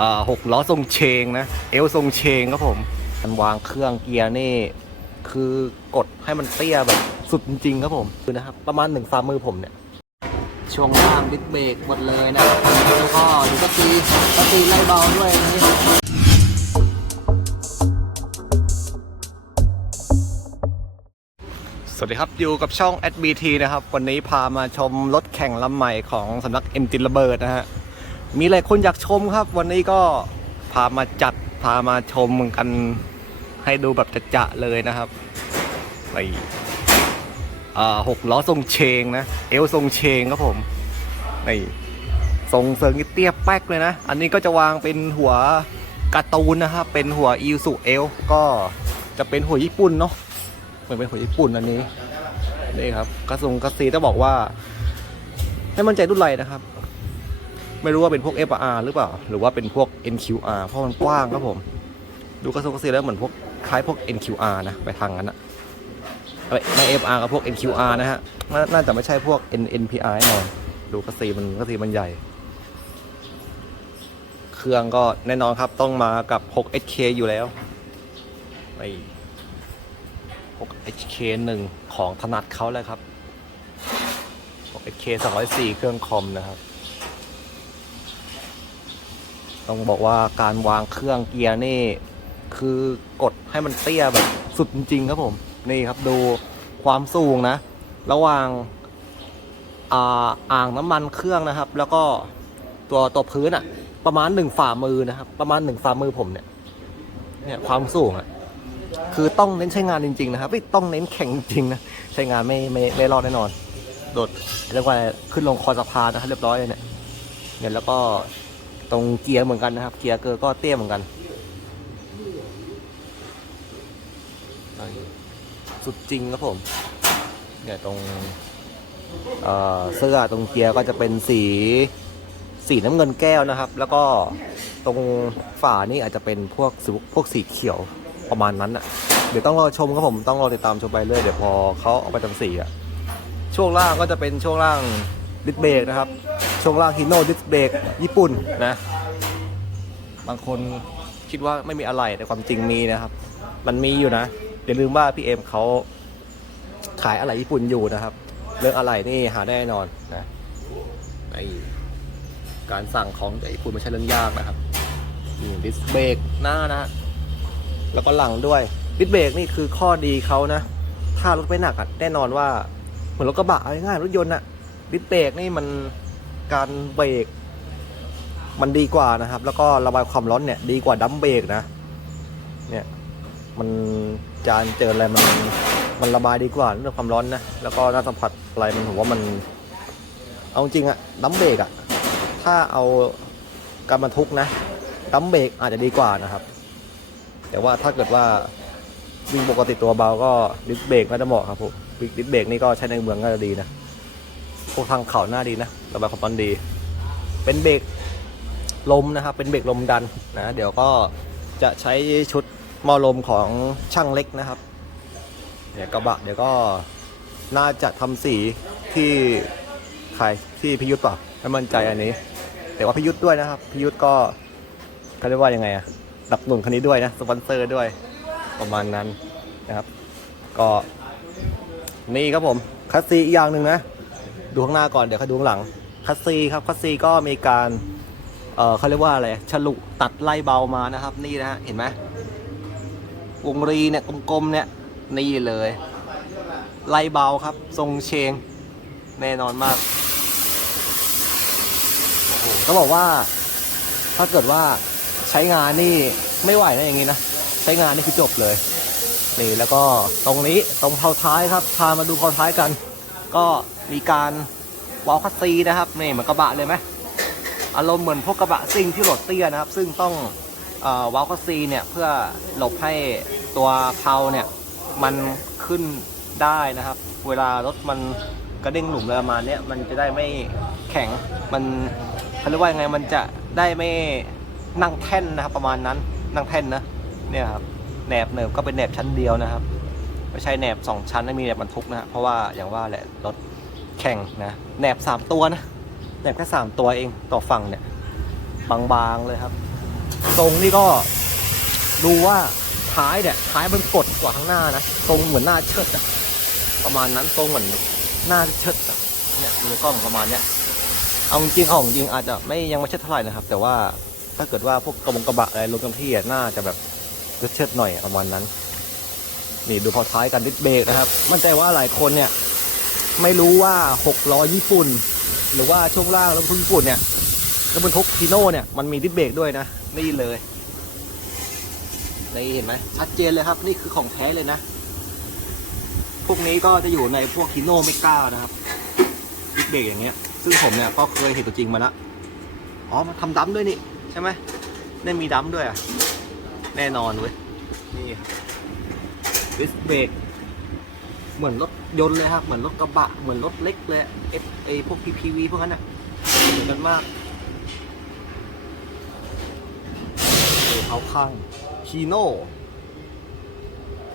อ่าหกล้อทรงเชงนะ เอลทรงเชงครับผมมันวางเครื่องเกียร์นี่ คือกดให้มันเตี้ยแบบสุดจริงๆครับผมคือนะครับ ประมาณหนึ่งฝ่ามือผมเนี่ยช่วงล่างดิสเบรกหมดเลยนะครับแล้วก็ดูก็ตีก็ตีไล่เบาด้วยนนี้สวัสดีครับ อยู่กับช่อง SBT นะครับ วันนี้พามาชมรถแข่งลำใหม่ของสำนักเอ็มจินระเบิดนะฮะ มีหลายคนอยากชมครับ วันนี้ก็พามาจัดพามาชมกันให้ดูแบบจะๆเลยนะครับไปอ่าหกล้อทรงเชงนะ เอลทรงเชงครับผมนี่ทรงเซิงเตี้ยแป๊กเลยนะ อันนี้ก็จะวางเป็นหัวการ์ตูนนะครับ เป็นหัวอิวสุเอลก็จะเป็นหัวญี่ปุ่นเนาะเหมือนเป็นหัวญี่ปุ่นอันนี้นี่ครับกระทรงกระสีจะบอกว่า ให้มั่นใจรุ่นไรนะครับ ไม่รู้ว่าเป็นพวก FR หรือเปล่า หรือว่าเป็นพวก NQR เพราะมันกว้างครับผม ดูกระทรงกระสีแล้วเหมือนพวกคล้ายพวก NQR นะ ไปทางนั้นอะไม่ FR กับพวก NQR นะฮะน่าน่าจะไม่ใช่พวก N NPR แน่นอนดูกระสีมันกระสีมันใหญ่ เครื่องก็แน่นอนครับต้องมากับ 6HK อยู่แล้วไป 6HK 1 ของถนัดเขาเลยครับ 6HK 204 เครื่องคอมนะครับ ต้องบอกว่าการวางเครื่องเกียร์นี่ คือกดให้มันเตี้ยแบบสุดจริงครับผม นี่ครับดูความสูงนะ ระหว่างอ่าอ่างน้ำมันเครื่องนะครับ แล้วก็ตัวตัวพื้นอะประมาณหนึ่งฝ่ามือนะครับ ประมาณหนึ่งฝ่ามือผมเนี่ย เนี่ยความสูงอะคือต้องเน้นใช้งานจริง ๆ นะครับไม่ต้องเน้นแข่งจริงนะใช้งานไม่ไม่ไม่รอดแน่นอน โดดเรียกว่าขึ้นลงคอสะพานนะครับเรียบร้อยเลยเนี่ยเนี่ยแล้วก็ ตรงเกียร์เหมือนกันนะครับ เกียร์เกอร์ก็เตี้ยเหมือนกัน สุดจริงครับผมเนี่ยตรงเเสื้อตรงเกียร์ก็จะเป็นสีสีน้ำเงินแก้วนะครับ แล้วก็ตรงฝานี่อาจจะเป็นพวกพวกสีเขียวประมาณนั้นอะเดี๋ยวต้องรอชมครับผมต้องรอติดตามชมไปเรื่อยเดี๋ยวพอเขาเอาไปทำสีอะช่วงล่างก็จะเป็นช่วงล่างดิสเบรกนะครับ ช่วงล่างฮิโน่ดิสเบรกญี่ปุ่นนะ บางคนคิดว่าไม่มีอะไรแต่ความจริงมีนะครับ มันมีอยู่นะอย่าลืมว่าพี่เอ็มเขาขายอะไรญี่ปุ่นอยู่นะครับ เรื่องอะไรนี่หาได้แน่นอนนะไอการสั่งของจากญี่ปุ่นไม่ใช่เรื่องยากนะครับนี่ดิสเบรกหน้านะ แล้วก็หลังด้วยดิสเบรกนี่คือข้อดีเขานะ ถ้ารถไม่หนักอะแน่นอนว่า เหมือนรถกระบะเอาง่ายๆรถยนต์อะดิสเบรกนี่มัน การเบรกมันดีกว่านะครับ แล้วก็ระบายความร้อนเนี่ยดีกว่าดัมเบรกนะ เนี่ยมันจานเจออะไรมันมันระบายดีกว่าเรื่องความร้อนนะ แล้วก็น้าสัมผัสอะไรมันผมว่ามัน เอาจริงอะดัมเบรกอะถ้าเอาการบรรทุกนะดัมเบรกอาจจะดีกว่านะครับ แต่ว่าถ้าเกิดว่าวิ่งปกติตัวเบาก็ดิสเบรกน่าจะเหมาะครับผมดิสเบรกนี่ก็ใช้ในเมืองก็จะดีนะ พวกทางเข่าหน้าดีนะระบายความร้อนดี เป็นเบรกลมนะครับ เป็นเบรกลมดันนะเดี๋ยวก็จะใช้ชุดมอลมของช่างเล็กนะครับ เดี๋ยวกระบะเดี๋ยวก็น่าจะทำสีที่ใครที่พิยุทธ์เปล่าไม่มั่นใจอันนี้ แต่ว่าพิยุทธ์ด้วยนะครับพิยุทธ์ก็เขาเรียกว่ายังไงอะดับหนุนคันนี้ด้วยนะสปอนเซอร์ด้วยประมาณนั้นนะครับ ก็นี่ครับผมคัสซีอีกอย่างหนึ่งนะ ดูข้างหน้าก่อนเดี๋ยวค่อยดูข้างหลังคัสซีครับคัสซีก็มีการเออเขาเรียกว่าอะไรฉลุตัดไล่เบามานะครับนี่นะฮะเห็นไหมวงรีเนี่ยกลมๆเนี่ยนี่เลย ไล่เบาครับ ทรงเชงแน่นอนมากโอ้โหต้องบอกว่าถ้าเกิดว่าใช้งานนี่ไม่ไหวนะอย่างนี้นะใช้งานนี่คือจบเลย นี่แล้วก็ตรงนี้ตรงเผาท้ายครับพามาดูเผาท้ายกัน ก็มีการวอลคัสซีนะครับนี่เหมือนกระบะเลยไหมอารมณ์เหมือนพวกกระบะซิ่งที่โหลดเตี้ยนะครับ ซึ่งต้องเออวาลคซีเนี่ยเพื่อหลบให้ตัวเพลาเนี่ยมันขึ้นได้นะครับ เวลารถมันกระเด้งหลุมอะไรประมาณเนี้ยมันจะได้ไม่แข็งมันเขาเรียกว่ายังไงมันจะได้ไม่นั่งแท่นนะครับประมาณนั้นนั่งแท่นนะเนี่ยครับแหนบเนิบก็เป็นแหนบชั้นเดียวนะครับ ไม่ใช่แหนบสองชั้นไม่มีแหนบบรรทุกนะฮะเพราะว่าอย่างว่าแหละรถแข่งนะแหนบสามตัวนะแหนบแค่สามตัวเองต่อฝั่งเนี่ยบางๆเลยครับทรงนี่ก็ดูว่าท้ายเนี่ยท้ายมันกดกว่าข้างหน้านะทรงเหมือนหน้าเชิดอะประมาณนั้นทรงเหมือนหน้าเชิดอะเนี่ยดูกล้องประมาณเนี้ยเอาจริงเอาจริงอาจจะไม่ยังไม่เชิดเท่าไหร่นะครับ แต่ว่าถ้าเกิดว่าพวกกระบงกระบะอะไรรถกันที่อะน่าจะแบบเชิดๆหน่อยประมาณนั้น นี่ดูพอท้ายกันดิสเบรกนะครับ มั่นใจว่าหลายคนเนี่ย ไม่รู้ว่า6ล้อญี่ปุ่น หรือว่าช่วงล่างรถบรรทุกญี่ปุ่นเนี่ยรถบรรทุกทีโน่เนี่ยมันมีดิสเบรกด้วยนะนี่เลยนี่เห็นไหมชัดเจนเลยครับ นี่คือของแท้เลยนะ พวกนี้ก็จะอยู่ในพวกทีโน่ไม่กล้านะครับดิสเบรกอย่างเงี้ย ซึ่งผมเนี่ยก็เคยเห็นตัวจริงมาละอ๋อมันทำดั้มด้วยนี่ ใช่ไหมได้มีดั้มด้วยอะแน่นอนเว้ยนี่ครับ ดิสเบรกเหมือนรถยนต์เลยครับ เหมือนรถกระบะ เหมือนรถเล็กเลยเอฟไอพวก PPV พวกนั้นอะเหมือนกันมากเอาข้างคีโน่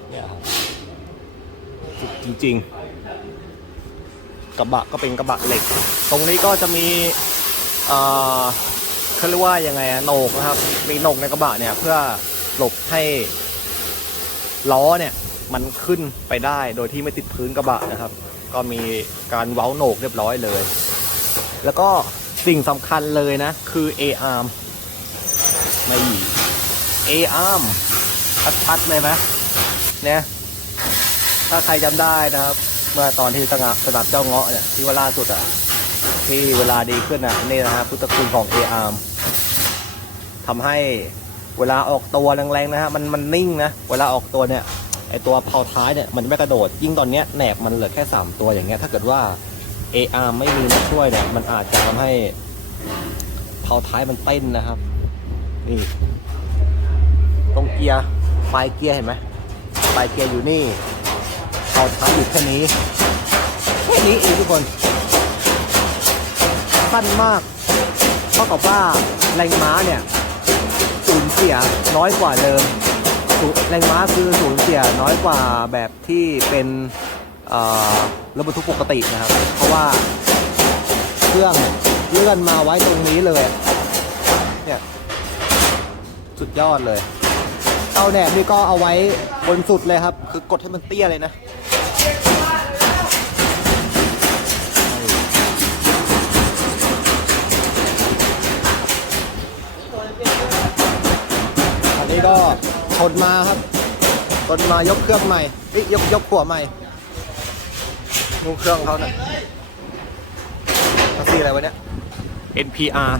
เนี่ยครับจริงๆ กระบะก็เป็นกระบะเหล็ก ตรงนี้ก็จะมีเอ่อเขาเรียกว่ายังไงอะโหนกนะครับ มีโหนกในกระบะเนี่ยเพื่อหลบให้ล้อเนี่ย มันขึ้นไปได้โดยที่ไม่ติดพื้นกระบะนะครับ ก็มีการเว้าโหนกเรียบร้อยเลย แล้วก็สิ่งสำคัญเลยนะ คือ A-arm ไม่ A-arm ชัดๆเลยไหมเนี่ยถ้าใครจำได้นะครับ เมื่อตอนที่สงับสนับเจ้าเงาะเนี่ยที่ว่าล่าสุดอะที่เวลาดีขึ้นอะนี่นะฮะพุทธคุณของ A-arm ทำให้เวลาออกตัวแรงๆนะฮะมันมันนิ่งนะ เวลาออกตัวเนี่ย ไอตัวเพาท้ายเนี่ยมันไม่กระโดด ยิ่งตอนเนี้ยแหนบมันเหลือแค่ 3 ตัวอย่างเงี้ยถ้าเกิดว่า AR ไม่มีมาช่วยเนี่ยมันอาจจะทำให้เพาท้ายมันเต้นนะครับนี่ตรงเกียร์ปลายเกียร์เห็นไหมปลายเกียร์อยู่นี่เพาท้ายอยู่แค่นี้แค่นี้เองทุกคนสั้นมากเท่ากับว่าแรงม้าเนี่ยสูญเสียน้อยกว่าเดิม แรงม้าคือสูญเสียน้อยกว่าแบบที่เป็นรถบรรทุกปกตินะครับ เพราะว่าเครื่องยเลื่อนมาไว้ตรงนี้เลยเนี่ยสุดยอดเลยเอาแหนบนี่ก็เอาไว้บนสุดเลยครับ คือกดให้มันเตี้ยเลยนะอันนี้ก็ ชนมาครับชนมายกเครื่องใหม่เอ้ยยกยกหัวใหม่ดูเครื่องเขาหน่อยภาษีอะไรวะเนี่ย NPR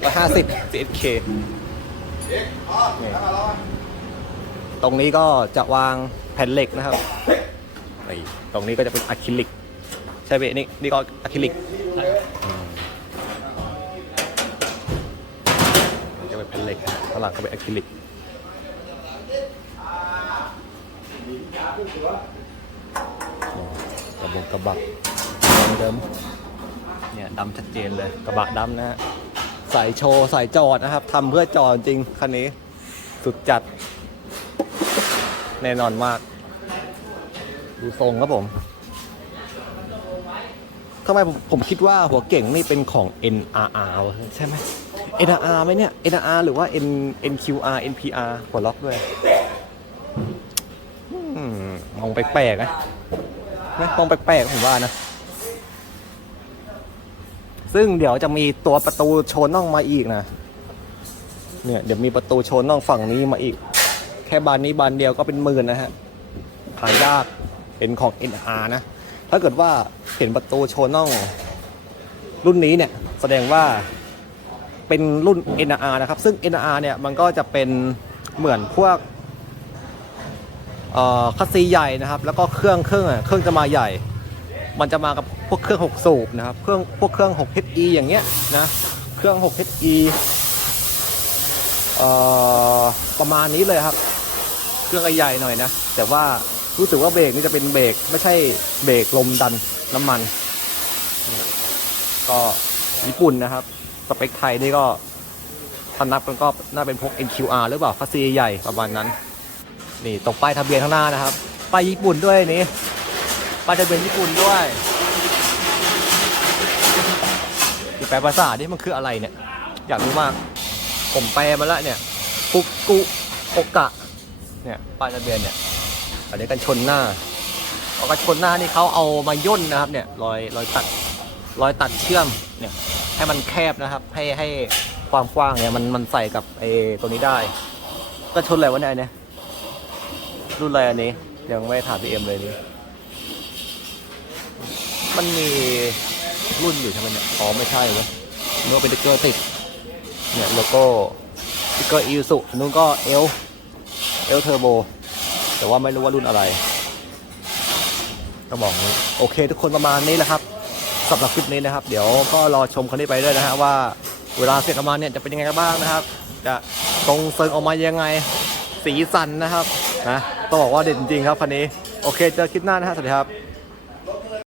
150 CSK นี่ตรงนี้ก็จะวางแผ่นเหล็กนะครับนี่ตรงนี้ก็จะเป็นอะคริลิก ใช่ไหมนี่นี่ก็อะคริลิกอืมจะเป็นแผ่นเหล็กข้างหลังก็เป็นอะคริลิก กระบอกกระบะเดิมเนี่ยดำชัดเจนเลยกระบะดำนะฮะใส่โชว์ใส่จอดนะครับทำเพื่อจอดจริงคันนี้ สุดจัด แน่นอนมาก ดูทรงครับผมทำไมผมผมคิดว่าหัวเก่งนี่เป็นของ NRR ใช่ไหม NRR ไหมเนี่ย NRR หรือว่า N NQR NPR หัวล็อกด้วย มองแปลกๆนะนะมองแปลกๆผมว่านะ ซึ่งเดี๋ยวจะมีตัวประตูโชนน่องมาอีกนะ เนี่ยเดี๋ยวมีประตูโชนน่องฝั่งนี้มาอีก แค่บานนี้บานเดียวก็เป็นหมื่นนะฮะหายากเป็นของ NR นะ ถ้าเกิดว่าเห็นประตูโชนน่อง รุ่นนี้เนี่ยแสดงว่าเป็นรุ่น NR นะครับ ซึ่ง NR เนี่ยมันก็จะเป็นเหมือนพวก คัสซีใหญ่นะครับ แล้วก็เครื่องเครื่องอะเครื่องจะมาใหญ่ มันจะมากับพวกเครื่อง6สูบนะครับ เครื่องพวกเครื่อง6 HE อย่างเงี้ยนะ เครื่อง6 HE เอ่อประมาณนี้เลยครับ เครื่องใหญ่ๆหน่อยนะ แต่ว่ารู้สึกว่าเบรกนี่จะเป็นเบรกไม่ใช่เบรกลมดันน้ำมัน ก็ญี่ปุ่นนะครับ สเปคไทยนี่ก็ถ้านับกันก็น่าเป็นพวก NQR หรือเปล่าคัสซีใหญ่ประมาณนั้น นี่ตรงป้ายทะเบียนข้างหน้านะครับป้ายญี่ปุ่นด้วยนี่ป้ายทะเบียนญี่ปุ่นด้วยที่แปลภาษานี่มันคืออะไรเนี่ย อยากรู้มาก ผมแปลมาแล้วเนี่ยฟุกุโอกะเนี่ยป้ายทะเบียนเนี่ยอันนี้กันชนหน้าเอากันชนหน้านี่เขาเอามาย่นนะครับ เนี่ยรอยรอยตัดรอยตัดเชื่อมเนี่ยให้มันแคบนะครับ ให้ให้ความกว้างเนี่ยมันมันใส่กับไอ้ตัวนี้ได้ ก็ชนอะไรวะเนี่ยเนี่ย รุ่นอะไรอันนี้ ยังไม่ถามพีเอ็มเลยนี่มันมีรุ่นอยู่ใช่ไหมเนี่ยอ๋อไม่ใช่เว้ยนึกว่าเป็นติ๊กเกอร์ติดเนี่ยโลโก้ติ๊กเกอร์อิวสุนู้นก็เอลเอลเทอร์โบแต่ว่าไม่รู้ว่ารุ่นอะไรก็บอกนี้โอเค ทุกคนประมาณนี้แหละครับสำหรับคลิปนี้นะครับ เดี๋ยวก็รอชมคนนี้ไปด้วยนะฮะว่าเวลาเสร็จออกมาเนี่ยจะเป็นยังไงกันบ้างนะครับ จะตรงเซิงออกมายังไง สีสันนะครับนะ ต้องบอกว่าเด็ดจริงๆครับคันนี้ โอเค เจอคลิปหน้านะฮะ สวัสดีครับ